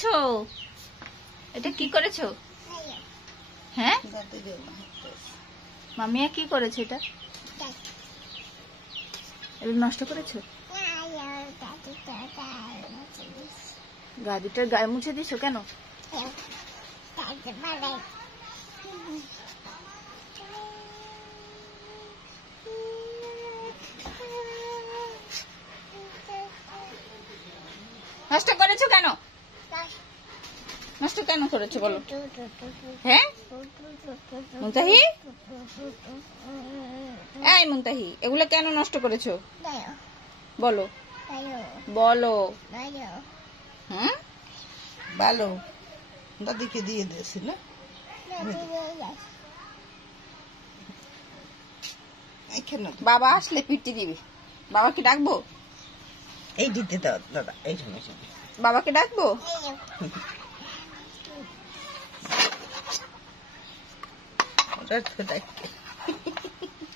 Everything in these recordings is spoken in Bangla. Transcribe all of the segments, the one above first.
করেছো? এটা কি করেছো? হ্যাঁ মামিয়া কি করেছে? এটা নষ্ট করেছো? গাড়িটার গায়ে মুছে দিছো কেন? নষ্ট করেছো কেন? নষ্ট কেন করেছো বলো? হ্যাঁ মুনতাহি, এই মুনতাহি, এগুলো কেন নষ্ট করেছো বলো? বলো। হ্যাঁ ভালো, দাদিকে দিয়ে দিয়েছি না? বাবা আসলে পিটি দিবি। বাবাকে ডাকবো? এই দিতে দাও দাদা, এই জন্য বাবাকে ডাকবো?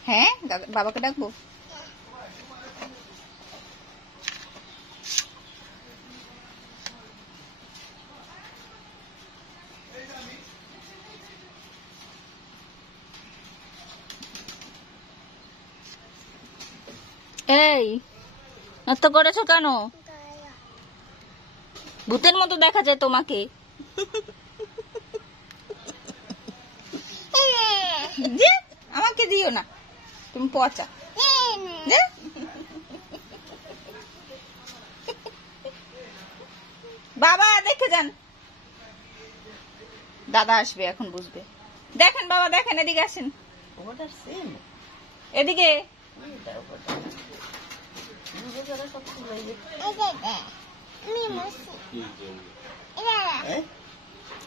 হ্যাঁ বাবাকে ডাকবো? এই নষ্ট করেছো কেন? ভূতের মতো দেখা যায় তোমাকে। আমাকে দিও না, তুমি পচা। বাবা দেখে যান, দাদা আসবে এখন বুঝবে। দেখেন বাবা, দেখেন, এদিকে আসেন, এদিকে।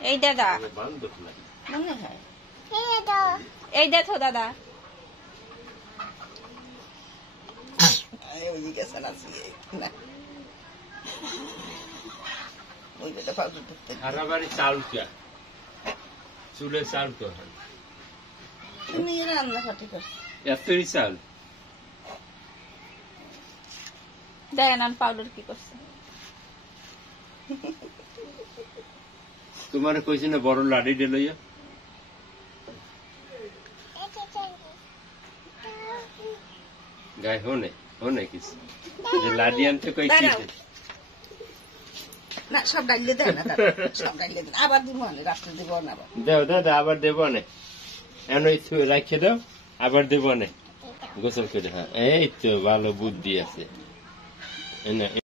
এই দাদা, এই দেখো দাদা, চুলের চাল তো এতই চাল দেখেন পাউডার কি করছে। তোমার কইছি না বড় লাডি ডেলইয়া, গায়ে হনে হনে কিছু যে লাডি আনতে কইছি না, সব ডাইলে দেয় না, সব ডাইলে দেন, আবার দিব না, রাস্তা দিব না, দেও দাদা, আবার দেব না, এনই রাখে দাও, আবার দেব না গোসল করে। হ্যাঁ এই তো ভালো বুদ্ধি আছে।